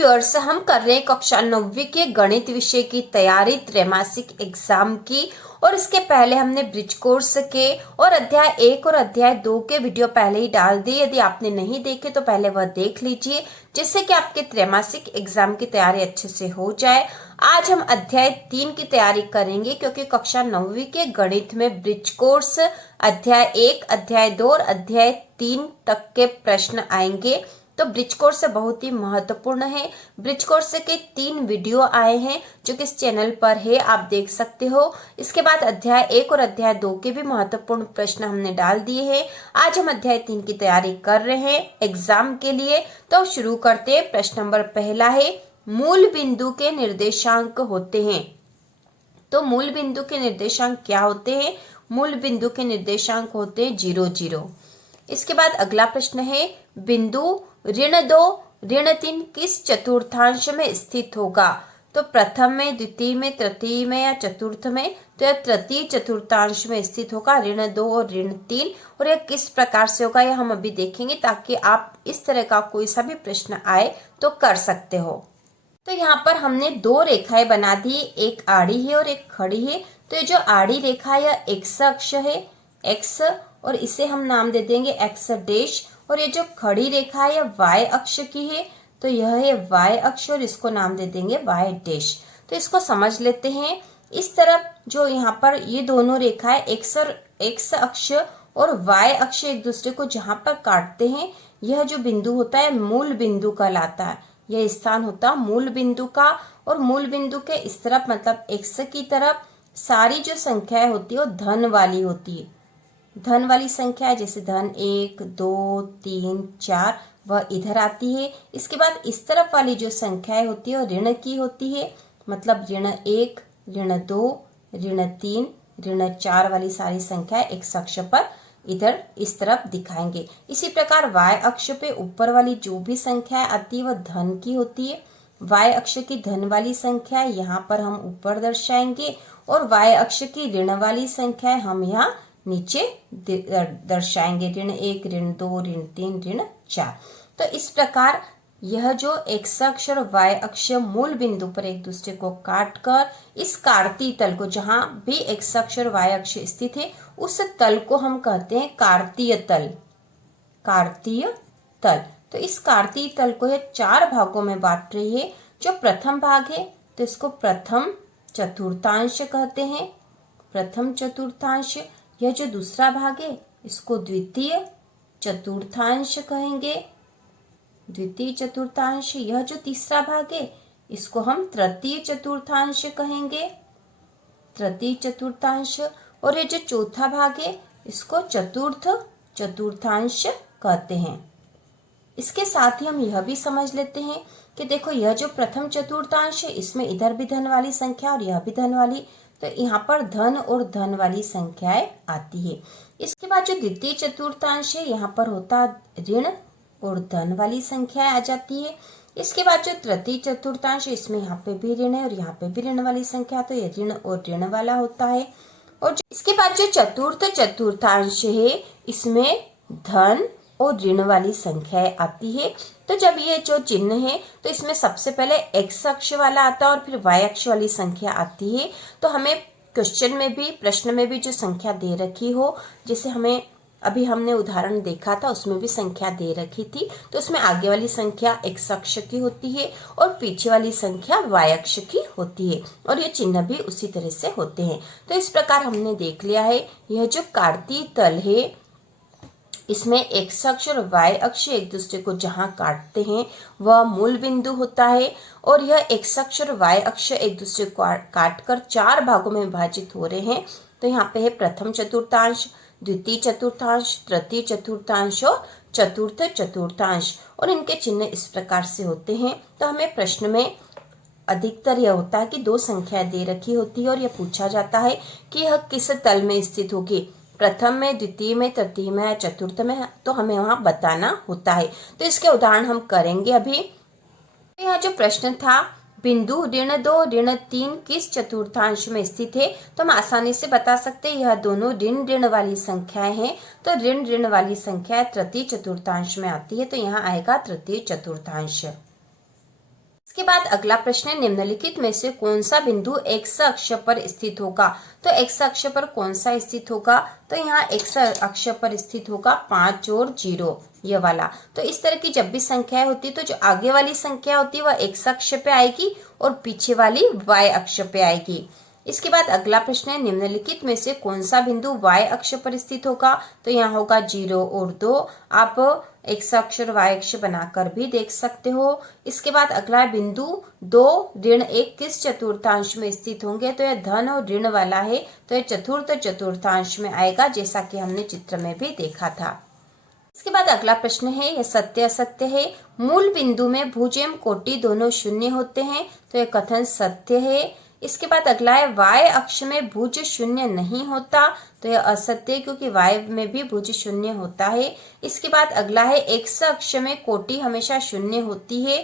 Viewers, हम कर रहे हैं कक्षा 9वीं के गणित विषय की तैयारी त्रैमासिक एग्जाम की। और इसके पहले हमने ब्रिज कोर्स के और अध्याय 1 और अध्याय 2 के वीडियो पहले ही डाल दिए। यदि आपने नहीं देखे तो पहले वह देख लीजिए, जिससे कि आपके त्रैमासिक एग्जाम की तैयारी अच्छे से हो जाए। आज हम अध्याय 3 की तैयारी करेंगे, क्योंकि कक्षा 9वीं के गणित में ब्रिज कोर्स अध्याय 1, अध्याय 2 और अध्याय 3 तक के प्रश्न आएंगे। तो ब्रिज कोर्स बहुत ही महत्वपूर्ण है। ब्रिज कोर्स के 3 वीडियो आए हैं जो कि इस चैनल पर है, आप देख सकते हो। इसके बाद अध्याय 1 और अध्याय 2 के भी महत्वपूर्ण प्रश्न हमने डाल दिए हैं। आज हम अध्याय 3 की तैयारी कर रहे हैं एग्जाम के लिए। तो शुरू करते हैं। प्रश्न नंबर पहला है, मूल बिंदु के निर्देशांक होते हैं। तो मूल बिंदु के निर्देशांक क्या होते हैं? मूल बिंदु के निर्देशांक होते हैं 0, 0। इसके बाद अगला प्रश्न है, बिंदु ऋण 2, ऋण 3 किस चतुर्थांश में स्थित होगा? तो प्रथम में, द्वितीय में, तृतीय में या चतुर्थ में? तो यह तृतीय चतुर्थांश में स्थित होगा, ऋण 2 और ऋण 3। और यह किस प्रकार से होगा यह हम अभी देखेंगे, ताकि आप इस तरह का कोई सा भी प्रश्न आए तो कर सकते हो। तो यहाँ पर हमने 2 रेखाएं बना दी, एक आड़ी है और एक खड़ी है। तो ये जो आड़ी रेखा यह एक्स अक्ष है, एक्स, और इसे हम नाम दे देंगे एक्स डैश। और ये जो खड़ी रेखा है यह वाई अक्ष की है, तो यह है वाई अक्ष और इसको नाम दे देंगे वाई डैश। तो इसको समझ लेते हैं। इस तरफ जो यहाँ पर ये दोनों रेखाएं एक्स अक्ष और वाई अक्ष एक दूसरे को जहां पर काटते हैं, यह जो बिंदु होता है मूल बिंदु कहलाता है। यह स्थान होता मूल बिंदु का। और मूल बिंदु के इस तरफ मतलब एक्स की तरफ सारी जो संख्याएं होती है वो धन वाली होती है। धन वाली संख्या जैसे धन 1, 2, 3, 4 वह इधर आती है। इसके बाद इस तरफ वाली जो संख्याएं होती है वो ऋण की होती है, मतलब ऋण 1, ऋण 2, ऋण 3, ऋण 4 वाली सारी संख्याएं एक्स अक्ष पर इधर इस तरफ दिखाएंगे। इसी प्रकार वाई अक्ष पे ऊपर वाली जो भी संख्या आती है वह धन की होती है। वाई अक्ष की धन वाली संख्या यहाँ पर हम ऊपर दर्शाएंगे, और वाई अक्ष की ऋण वाली संख्या हम यहाँ नीचे दर्शाएंगे, ऋण 1, ऋण 2, ऋण 3, ऋण 4। तो इस प्रकार यह जो एक्स अक्ष और वाई अक्ष मूल बिंदु पर एक दूसरे को काटकर इस कार्तीय तल को, जहां भी एक्स अक्ष और वाई अक्ष स्थित है उस तल को हम कहते हैं कार्तीय तल। कार्तीय तल। तो इस कार्तीय तल को यह 4 भागों में बांट रही है। जो प्रथम भाग है तो इसको प्रथम चतुर्थांश कहते हैं, प्रथम चतुर्थांश। यह जो दूसरा भाग है इसको द्वितीय चतुर्थांश कहेंगे, द्वितीय चतुर्थांश। यह जो तीसरा भाग है इसको हम तृतीय चतुर्थांश कहेंगे, तृतीय चतुर्थांश। और ये जो चौथा भाग है इसको चतुर्थ चतुर्थांश कहते हैं। इसके साथ ही हम यह भी समझ लेते हैं कि देखो, यह जो प्रथम चतुर्थांश है इसमें इधर भी धन वाली संख्या और यह भी धन वाली, तो यहाँ पर धन और धन वाली संख्याएं आती है। इसके बाद जो द्वितीय चतुर्थांश है यहाँ पर होता ऋण और धन वाली संख्याएं आ जाती है। इसके बाद जो तृतीय चतुर्थांश है इसमें यहाँ पे भी ऋण है और यहाँ पे भी ऋण वाली संख्या, तो ये ऋण और ऋण वाला होता है। और इसके बाद जो चतुर्थ चतुर्थांश है इसमें धन और ऋण वाली संख्याएं आती है। तो जब ये जो चिन्ह है तो इसमें सबसे पहले एक्स अक्ष वाला आता है और फिर वाई अक्ष वाली संख्या आती है। तो हमें क्वेश्चन में भी, प्रश्न में भी जो संख्या दे रखी हो, जैसे हमें अभी हमने उदाहरण देखा था उसमें भी संख्या दे रखी थी, तो उसमें आगे वाली संख्या एक्स अक्ष की होती है और पीछे वाली संख्या वाई अक्ष की होती है, और ये चिन्ह भी उसी तरह से होते हैं। तो इस प्रकार हमने देख लिया है, यह जो कार्तीय तल है इसमें एक्स अक्ष और वाई अक्ष एक दूसरे को जहां काटते हैं वह मूल बिंदु होता है। और यह एक्स अक्ष और वाई अक्ष एक दूसरे को काटकर 4 भागों में विभाजित हो रहे हैं। तो यहाँ पे है प्रथम चतुर्थांश, द्वितीय चतुर्थांश, तृतीय चतुर्थांश और चतुर्थ चतुर्थांश, और इनके चिन्ह इस प्रकार से होते हैं। तो हमें प्रश्न में अधिकतर यह होता है कि 2 संख्या दे रखी होती है और यह पूछा जाता है कि यह किस तल में स्थित होगी, प्रथम में, द्वितीय में, तृतीय में या चतुर्थ में, तो हमें वहां बताना होता है। तो इसके उदाहरण हम करेंगे अभी। यहाँ जो प्रश्न था, बिंदु ऋण 2, ऋण 3 किस चतुर्थांश में स्थित है, तो हम आसानी से बता सकते हैं यह दोनों ऋण वाली संख्याएं हैं। तो ऋण वाली संख्या तृतीय चतुर्थांश में आती है, तो यहाँ आएगा तृतीय चतुर्थांश। इसके बाद अगला प्रश्न है, निम्नलिखित में से कौन सा बिंदु एक्स अक्ष पर स्थित होगा। तो एक्स अक्ष पर कौन सा स्थित होगा, तो यहाँ एक्स अक्ष पर स्थित होगा 5 और 0 ये वाला। तो इस तरह की जब भी संख्याएं होती है तो जो आगे वाली संख्या होती है वह एक्स अक्ष पे आएगी और पीछे वाली वाई अक्ष पे आएगी। इसके बाद अगला प्रश्न है, निम्नलिखित में से कौन सा बिंदु वाई अक्ष पर स्थित होगा। तो यहाँ होगा 0 और 2। आप एक्स अक्ष और वाई अक्ष बनाकर भी देख सकते हो। इसके बाद अगला बिंदु 2 ऋण 1 किस चतुर्थांश में स्थित होंगे। तो यह धन और ऋण वाला है, तो यह चतुर्थ चतुर्थांश में आएगा, जैसा कि हमने चित्र में भी देखा था। इसके बाद अगला प्रश्न है, यह सत्य असत्य है। मूल बिंदु में भुज एवं कोटि दोनों शून्य होते हैं, तो यह कथन सत्य है। इसके बाद अगला है, वाय अक्ष में भुज शून्य नहीं होता, तो यह असत्य है, क्योंकि वाय में भी भुज शून्य होता है। इसके बाद अगला है, एक्स अक्ष में कोटि हमेशा शून्य होती है,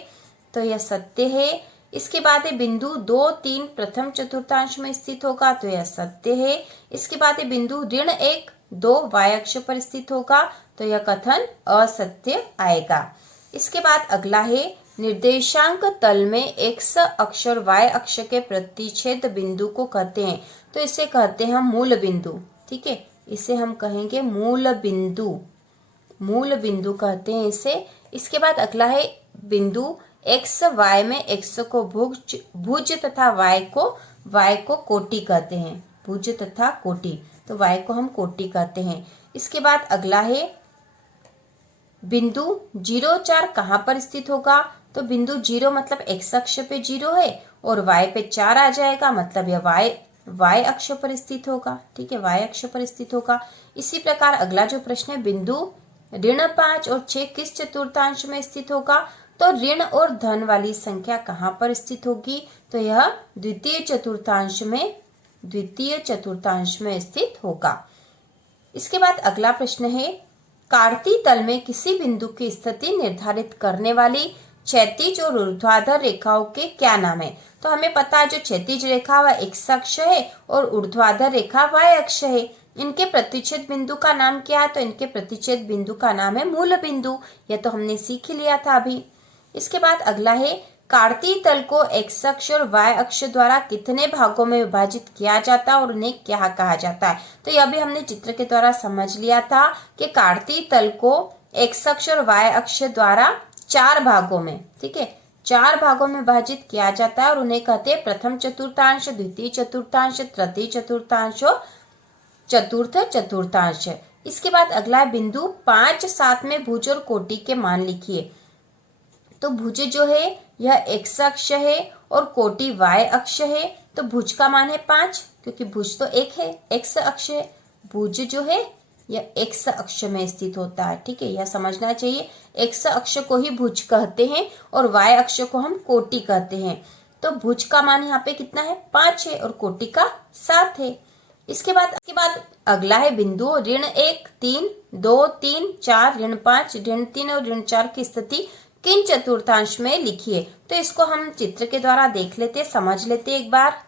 तो यह सत्य है। इसके बाद है, बिंदु 2, 3 प्रथम चतुर्थांश में स्थित होगा, तो यह सत्य है। इसके बाद है, बिंदु ऋण 1, 2 वाय अक्ष पर स्थित होगा, तो यह कथन असत्य आएगा। इसके बाद अगला है, निर्देशांक तल में एक्स अक्ष और वाई अक्ष के प्रतिच्छेद बिंदु को कहते हैं। तो इसे कहते हैं हम मूल बिंदु। ठीक है, इसे हम कहेंगे मूल बिंदु, मूल बिंदु कहते हैं इसे। इसके बाद अगला है, बिंदु एक्स वाई में एक्स को भुज तथा वाई को कोटि कहते हैं। भुज तथा कोटि, तो वाई को हम कोटि कहते हैं। इसके बाद अगला है, बिंदु 0, 4 कहाँ पर स्थित होगा। तो बिंदु 0 मतलब एक्स अक्ष पे 0 है और वाई पे 4 आ जाएगा, मतलब यह वाई अक्ष पर स्थित होगा। ठीक है, वाई अक्ष पर स्थित होगा। इसी प्रकार अगला जो प्रश्न है, बिंदु ऋण 5 और 6 किस चतुर्थांश में स्थित होगा। तो ऋण और धन वाली संख्या कहाँ पर स्थित होगी। तो यह द्वितीय चतुर्थांश में स्थित होगा। इसके बाद अगला प्रश्न है, कार्तीय तल में किसी बिंदु की स्थिति निर्धारित करने वाली क्षैतिज और ऊर्ध्वाधर रेखाओं के क्या नाम है। तो हमें पता है, जो क्षैतिज रेखा वह एक्स अक्ष है और ऊर्ध्वाधर रेखा वाई अक्ष है। इनके प्रतिच्छेद बिंदु का नाम क्या है। तो इनके प्रतिच्छेद बिंदु का नाम है मूल बिंदु। यह तो हमने सीख ही लिया था अभी। इसके बाद अगला है, कार्तीय तल को एक्स अक्ष और वाई अक्ष द्वारा कितने भागों में विभाजित किया जाता है और उन्हें क्या कहा जाता है। तो यह भी हमने चित्र के द्वारा समझ लिया था कि कार्तीय तल को एक्स अक्ष और वाई अक्ष द्वारा 4 भागों में, ठीक है, 4 भागों में विभाजित किया जाता है और उन्हें कहते हैं प्रथम चतुर्थांश, द्वितीय चतुर्थांश, तृतीय चतुर्थांश और चतुर्थ चतुर्थांश। इसके बाद अगला है, बिंदु 5, 7 में भुज और कोटि के मान लिखिए। तो भुज जो है यह एक्स अक्ष है और कोटि वाई अक्ष है। तो भुज का मान है 5, क्योंकि भुज तो एक है, एक्स अक्ष है। भुज जो है यह एक्स अक्ष में स्थित होता है। ठीक है, यह समझना चाहिए। एक्स अक्ष को ही भुज कहते हैं और वाई अक्ष को हम कोटि कहते हैं। तो भुज का मान यहाँ पे कितना है, 5 है और कोटि का 7 है। इसके बाद अगला है, बिंदु ऋण 1, 3, 2, 3, 4, ऋण 5, ऋण 3 और ऋण 4 की स्थिति किन चतुर्थांश में लिखिए। तो इसको हम चित्र के द्वारा देख लेते, समझ लेते एक बार।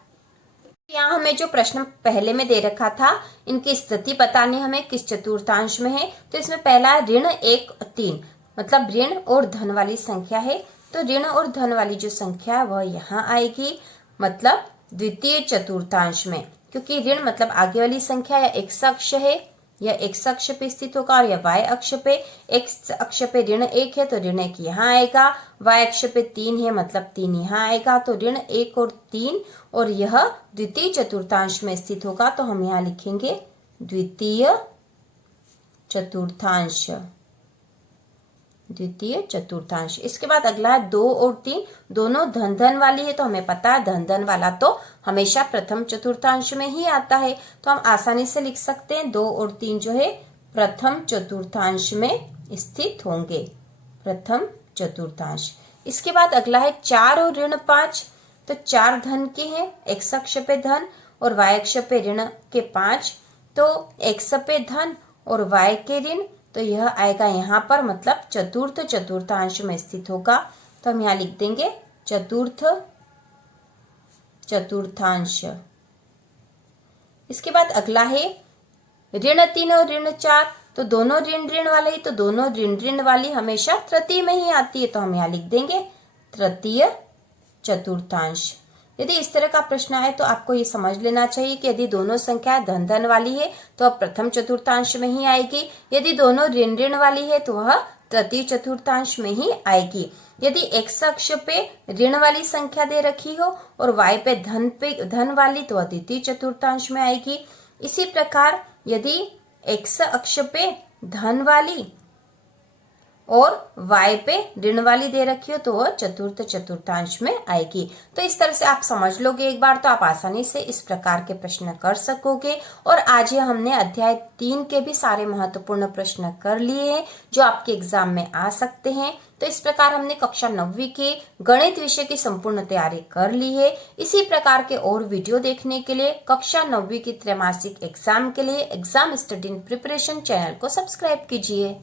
यहाँ हमें जो प्रश्न पहले में दे रखा था, इनकी स्थिति बतानी हमें किस चतुर्थांश में है। तो इसमें पहला ऋण 1, 3 मतलब ऋण और धन वाली संख्या है। तो ऋण और धन वाली जो संख्या है वह यहाँ आएगी, मतलब द्वितीय चतुर्थांश में, क्योंकि ऋण मतलब आगे वाली संख्या या एक्स अक्ष है, यह एक्स अक्ष पे स्थित होगा और यह वाई अक्ष पे। एक्स अक्ष पे ऋण 1 है तो ऋण 1 यहाँ आएगा, वाई अक्ष पे 3 है मतलब 3 यहाँ आएगा। तो ऋण 1 और 3 और यह द्वितीय चतुर्थांश में स्थित होगा, तो हम यहाँ लिखेंगे द्वितीय चतुर्थांश, द्वितीय चतुर्थांश। इसके बाद अगला है 2 और 3 दोनों धन धन वाली है। तो हमें पता है धन धन वाला तो हमेशा प्रथम चतुर्थांश में ही आता है, तो हम आसानी से लिख सकते हैं 2 और 3 जो है प्रथम चतुर्थांश में स्थित होंगे, प्रथम चतुर्थांश। इसके बाद अगला है 4 और ऋण 5। तो 4 धन के हैं, एक्स अक्ष पे धन और वाई अक्ष पे ऋण के 5। तो एक्स पे धन और वाई के ऋण, तो यह आएगा यहाँ पर, मतलब चतुर्थ चतुर्थांश में स्थित होगा। तो हम यहाँ लिख देंगे चतुर्थ चतुर्थांश। इसके बाद अगला है ऋण 3 और ऋण 4। तो दोनों ऋण ऋण वाले ही, तो दोनों ऋण ऋण वाली हमेशा तृतीय में ही आती है, तो हम यहाँ लिख देंगे तृतीय चतुर्थांश। यदि इस तरह का प्रश्न आए तो आपको ये समझ लेना चाहिए कि यदि दोनों संख्या धन धन वाली है तो वह प्रथम चतुर्थांश में ही आएगी, यदि दोनों ऋण ऋण वाली है तो वह तृतीय चतुर्थांश में ही आएगी। यदि x अक्ष पे ऋण वाली संख्या दे रखी हो और y पे धन वाली तो वह द्वितीय चतुर्थांश में आएगी। इसी प्रकार यदि x अक्ष पे धन वाली और y पे ऋण वाली दे रखी हो तो वह चतुर्थ चतुर्थांश में आएगी। तो इस तरह से आप समझ लोगे एक बार तो आप आसानी से इस प्रकार के प्रश्न कर सकोगे। और आज ये हमने अध्याय 3 के भी सारे महत्वपूर्ण प्रश्न कर लिए हैं जो आपके एग्जाम में आ सकते हैं। तो इस प्रकार हमने कक्षा 9वीं के गणित विषय की संपूर्ण तैयारी कर ली है। इसी प्रकार के और वीडियो देखने के लिए कक्षा 9वीं की त्रैमासिक एग्जाम के लिए exam study in preparation channel को सब्सक्राइब कीजिए।